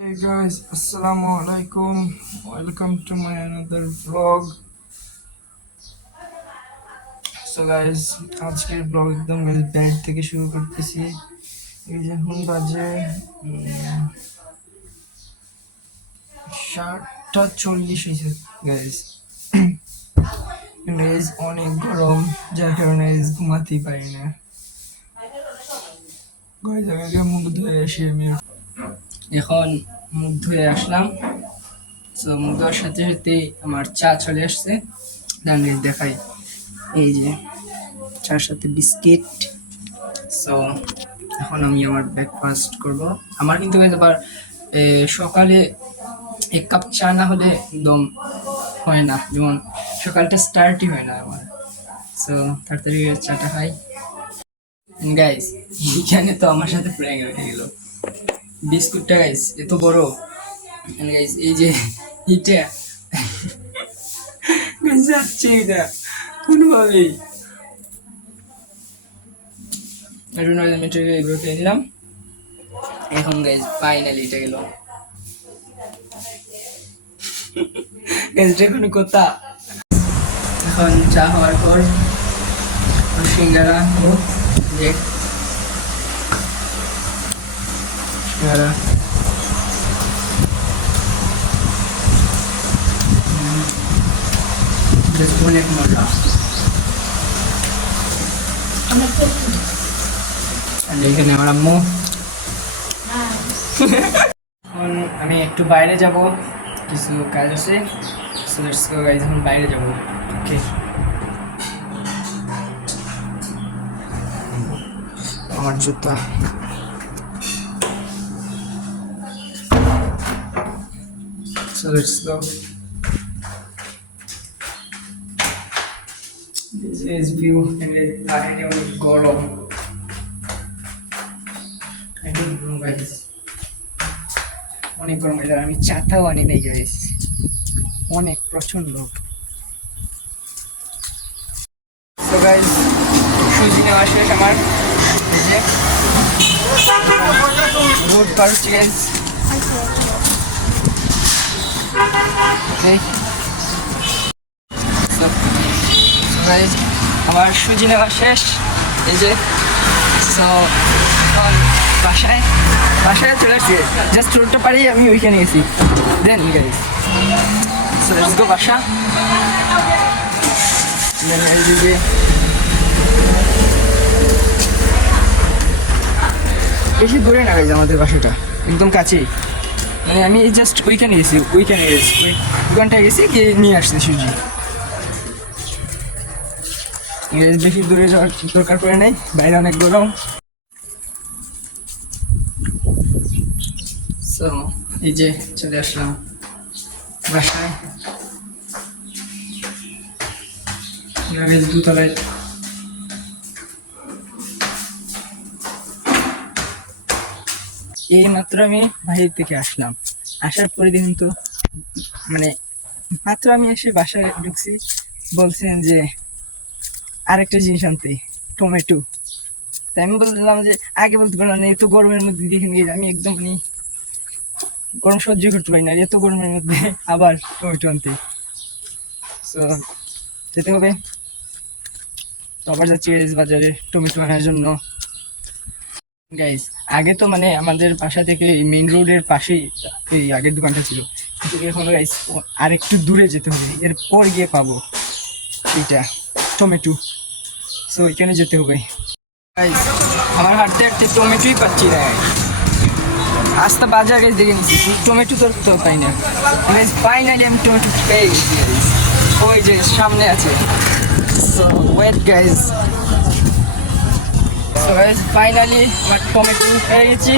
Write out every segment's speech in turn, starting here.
Hey guys, Assalamu alaikum. Welcome to my another vlog. So guys, আজকের blog একদম bed থেকে শুরু করতেছি। এই যে এখন বাজে 7:40 হয়েছে গাইজ। অনেক গরম, যার কারণে ঘুমাতেই পারি না। গাইজ আগে মুখ ধুয়ে আসি আমি। এখন মুখ ধুয়ে আসলাম। তো মুখ ধোয়ার সাথে সাথে আমার চা চলে আসছে। দেখাই, এই যে চার সাথে বিস্কিট। সো এখন আমি আমার ব্রেকফাস্ট করব। আমার কিন্তু আবার সকালে এক কাপ চা না হলে একদম হয় না, যেমন সকালটা স্টার্টই হয় না আমার। সো তাড়াতাড়ি চাটা খাই। গাইস এখানে তো আমার সাথে প্র্যাঙ্ক হয়ে গেল। বিস্কুটটা গাইস এত বড়, গাইস এই যে এটা যাচ্ছে, এটা কোনোভাবেই এগুলো খেয়ে নিলাম। এখন গাইজ ফাইনালি এটা গেল। কোনো কথা। এখন চা হওয়ার পর সিঙ্গারা ও সিঙ্গারা অনেক মজা। এখানে আমার আম্মু। এখন আমি একটু বাইরে যাব, কিছু কাজ আছে। এখন বাইরে যাব। ওকে, আমার জুতা। So let's go. This is view and বাইরে অনেক গরম। I don't know guys, অনেক গরম। আমি চাটাও আনি নাই গাইস, অনেক প্রচন্ড। তো গাইস সুজি নেওয়া শেষ আমার। এই যে রোড পার হচ্ছে গাইস। গাইস আমার সুজি নেওয়া শেষ। এই যে বাসায় চলে আসছি। জাস্ট রোডটা পারি আমি ওইখানে গেছি। দেন গাইস সো লেটস গো বাসা। বেশি দূরে না গাইজ আমাদের বাসাটা, একদম কাছেই। মানে আমি জাস্ট ওইখানে গেছি, ওই দোকানটায় গেছি গিয়ে নিয়ে আসছি সুজি। বেশি দূরে যাওয়ার দরকার পড়ে নাই, বাইরে অনেক গরম। সো এই যে চলে আসলাম বাসায়। দুতলায় এই মাত্র আমি বাহির থেকে আসলাম। আসার পরে দিন তো মানে মাত্র আমি এসে বাসায় ঢুকছি, বলছেন যে আরেকটা জিনিস আনতে, টমেটো। তাই আমি বললাম যে আগে বলতে পারলাম না, এত গরমের মধ্যে দেখে নিয়ে আমি একদম গরম সহ্য করতে পারি না, এত গরমের মধ্যে আবার টমেটো আনতে। সো যেতে হবে। আবার যাচ্ছি বাজারে টমেটো আনার জন্য। গাইজ আগে তো মানে আমাদের বাসা থেকে মেইন রোডের পাশেই এই আগের দোকানটা ছিল, কিন্তু এখন গাইজ আরেকটু দূরে যেতে হবে, এরপর গিয়ে পাবো এটা টমেটো। সো এখানে যেতে হবে। আমার হাঁটতে হাঁটতে টমেটোই পাচ্ছি না। আস্তে বাজার গাইজ দেখে নিচ্ছি, টমেটো তো পাই না গাইজ। ফাইনালি আমি টমেটো পেয়ে গেছি গাইজ, ওই যে সামনে আছে। So wait guys. So guys finally আমার টমেটো পেয়ে গেছি।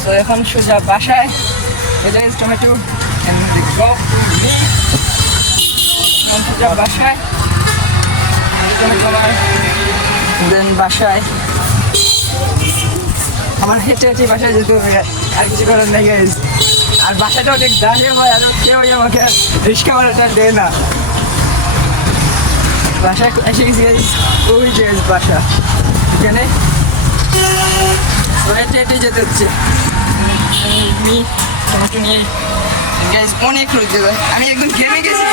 সো এখন সোজা বাসায়। টমেটো সোজা বাসায়। দেন বাসায় আমার হেঁটে হেঁটে বাসায় যেতে হবে, আর কিছু করার নেই গাইজ। আর বাসাটা অনেক দাঁড়িয়ে হয়, আর কেউ আমাকে রিক্সা ভাড়াটা দেয় না। বাসায় এসে গেছি গাইজ, ওই যে বাসা এখানে। হেঁটে হেঁটে যেতে হচ্ছে। টমেটো নিয়ে গাইস অনেক রোদ দেবে, আমি একদম ঘেমে গেছি,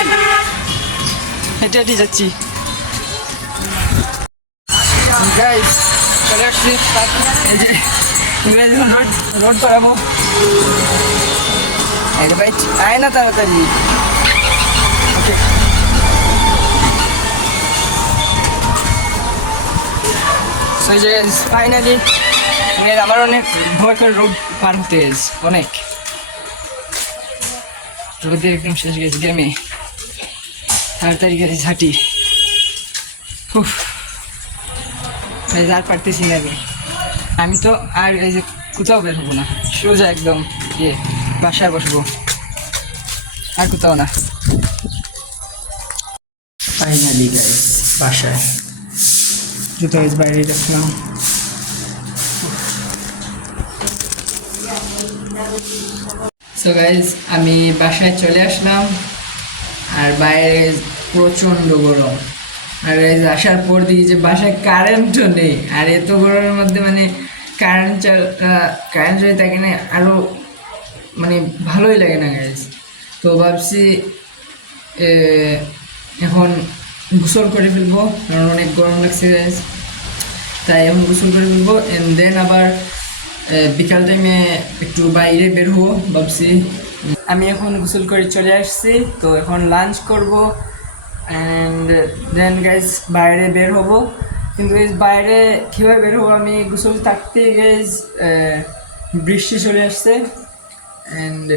হেঁটে হেঁটে যাচ্ছি গাইস। চলে আসছি এই যে রোড করাবো, এই যে ভাই আয় না তাড়াতাড়ি। ওকে ফাইনালি আমার অনেক ভয় করে রোড পার হতে অনেক রোদে একদম শেষ গেছে গেমে, তাড়াতাড়ি গেছে ঝাঁটি, আর পারতেছি না আমি তো। আর এই যে কোথাও বের হবো না, সোজা একদম বাসায় বসবো, আর কোথাও না। ফাইনালি গাইস বাসায়, জুতো বাইরে রাখলাম। সো গাইজ আমি বাসায় চলে আসলাম, আর বাইরে প্রচণ্ড গরম, আর আসার পর দেখি যে বাসায় কারেন্টও নেই, আর এত গরমের মধ্যে মানে কারেন্ট যদি থাকে না আরও মানে ভালোই লাগে না গাইজ। তো ভাবছি এখন গোসল করে ফেলবো, কারণ অনেক গরম লাগছে গাইজ, তাই এখন গোসল করে ফেলবো। এন্ড দেন আবার বিকাল টাইমে একটু বাইরে বের হবো ভাবছি। আমি এখন গোসল করে চলে আসছি, তো এখন লাঞ্চ করবো অ্যান্ড দেন গাইজ বাইরে বের হবো। কিন্তু গাইজ বাইরে কীভাবে বের হবো, আমি গোসল থাকতে গাইজ বৃষ্টি চলে আসছে অ্যান্ড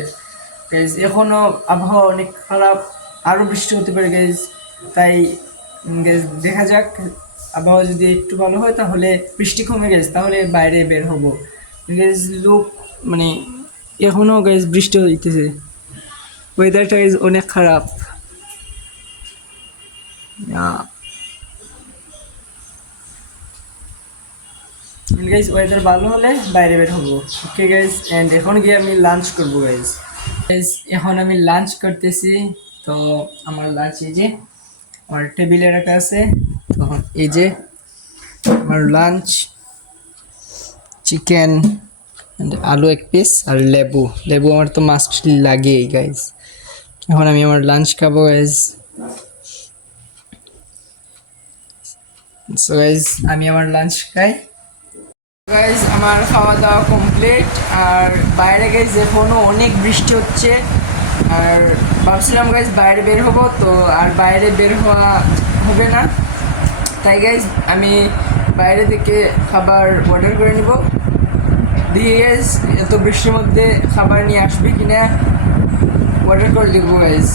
গাইজ এখনও আবহাওয়া অনেক খারাপ, আরও বৃষ্টি হতে পারে গাইজ। তাই গাইজ দেখা যাক, আবহাওয়া যদি একটু ভালো হয় তাহলে বৃষ্টি কমে গেছে তাহলে বাইরে বের হবো। গাইজ লোক মানে এখনও গাইজ বৃষ্টি হইতেছে, ওয়েদারটা গাইজ অনেক খারাপ। গাইজ ওয়েদার ভালো হলে বাইরে বের হবো। ওকে গাইজ, অ্যান্ড এখন গিয়ে আমি লাঞ্চ করবো গাইজ। গাইজ এখন আমি লাঞ্চ করতেছি, তো আমার লাঞ্চ এই যে আমার টেবিলে রাখা আছে। তো এই যে আমার লাঞ্চ, চিকেন আলু এক পিস আর লেবু আমার তো মাস্ট লাগেই গাইজ। এখন আমি আমার লাঞ্চ খাবো গাইজ। সো গাইজ আমি আমার লাঞ্চ খাই গাইজ, আমার খাওয়া দাওয়া কমপ্লিট। আর বাইরে গাইজ এখনও অনেক বৃষ্টি হচ্ছে, আর ভাবছিলাম গাইজ বাইরে বের হবো, তো আর বাইরে বের হওয়া হবে না, তাই গাইজ আমি বাইরে থেকে খাবার অর্ডার করে নিব। দেখি গাইজ এত বৃষ্টির মধ্যে খাবার নিয়ে আসবে কিনা, অর্ডার করে দেখবো গাইজ।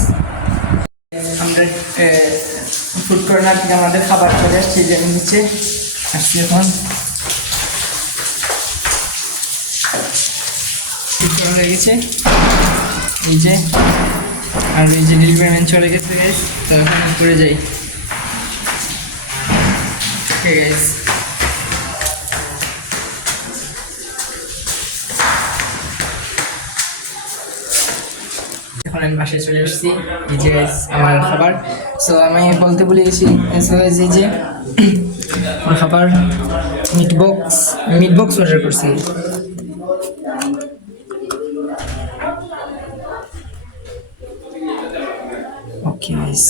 আমরা ফুড কর্নার থেকে আমাদের খাবার চলে আসছে, যে নিচে আসছি এখন ফুড কর্নার হয়ে গেছে এই যে, আর এই যে ডেলিভারি ম্যান চলে গেছে গাইজ। তো এখন উপরে যাই। ওকে গাইজ, এখন আমি বাসায় চলে আসছি, এই যে আমার খাবার। সো আমি বলতে ভুলে গেছি, এই যে আমার খাবার মিট বক্স অর্ডার করছি। ওকে গাইস,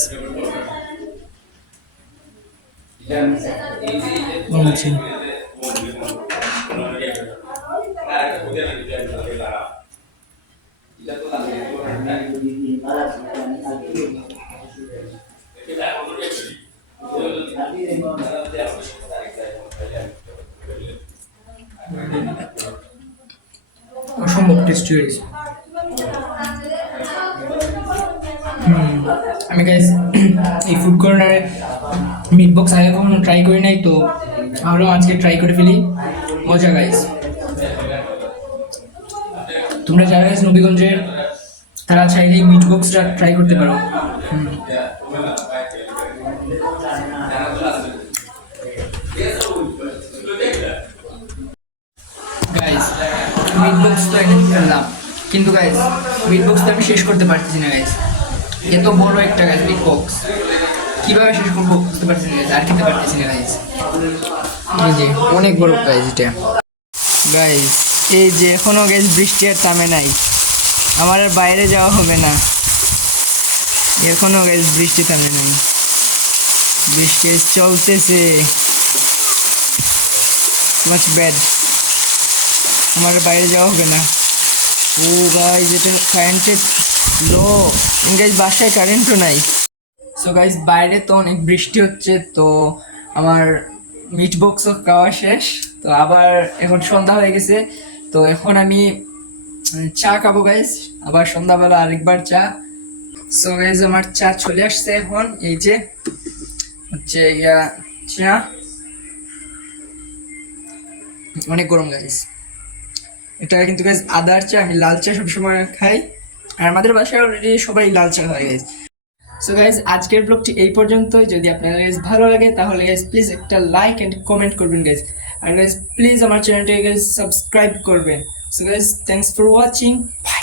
অসম্ভব টেস্টি হয়েছে। আমি গাইস এই ফুড কর্নারে মিট বক্স আগে কখনো ট্রাই করি নাই, তো ভাবলাম আজকে ট্রাই করে ফেলি। মজা গাইস, তোমরা যারা গাইস নবীগঞ্জের তারা চাইলে মিট বক্সটা ট্রাই করতে পারো। গাইস মিট বক্স তো এনে ফেললাম, কিন্তু গাইস মিট বক্স তো আমি শেষ করতে পারতেছি না গাইস। এত বড় একটা গাইস মিট বক্স কিভাবে শেষ করবো বুঝতে পারছি না গাইস, আর খেতে পারতেছি না গাইস। এই যে অনেক বড় গাইস এটা গাইস, এই যে এখনো গাইস বৃষ্টি আর থামে নাই, আমার আর বাইরে যাওয়া হবে না। এখনো গাইস বৃষ্টি থামে নাই, বৃষ্টি চলতেছে। মাচ ব্যাড, আমার বাইরে যাওয়া হবে না। ও গাইস এটা কারেন্টের লো, গাইস বাসায় কারেন্টও নাই। সো গাইস বাইরে তো অনেক বৃষ্টি হচ্ছে, তো আমার মিট বক্সও খাওয়া শেষ। তো আবার এখন সন্ধ্যা হয়ে গেছে, তো এখন আমি চা খাবো গাইস, আবার সন্ধ্যাবেলা আরেকবার চা। সো গাইস আমার চা চলে আসছে এখন, এই যে হচ্ছে চা, অনেক গরম গাইস। এটা কিন্তু গাইস আদার চা, আমি লাল চা সবসময় খাই, আর আমাদের বাসায় অলরেডি সবাই লাল চা খায় গাইস। সো গাইজ আজকের ব্লগটি এই পর্যন্তই। যদি আপনার গাইজ ভালো লাগে তাহলে গাইজ প্লিজ একটা লাইক এন্ড কমেন্ট করবেন গাইজ, আর গাইজ প্লিজ আমার চ্যানেলটাকে গাইজ সাবস্ক্রাইব করবেন। So guys thanks for watching, by.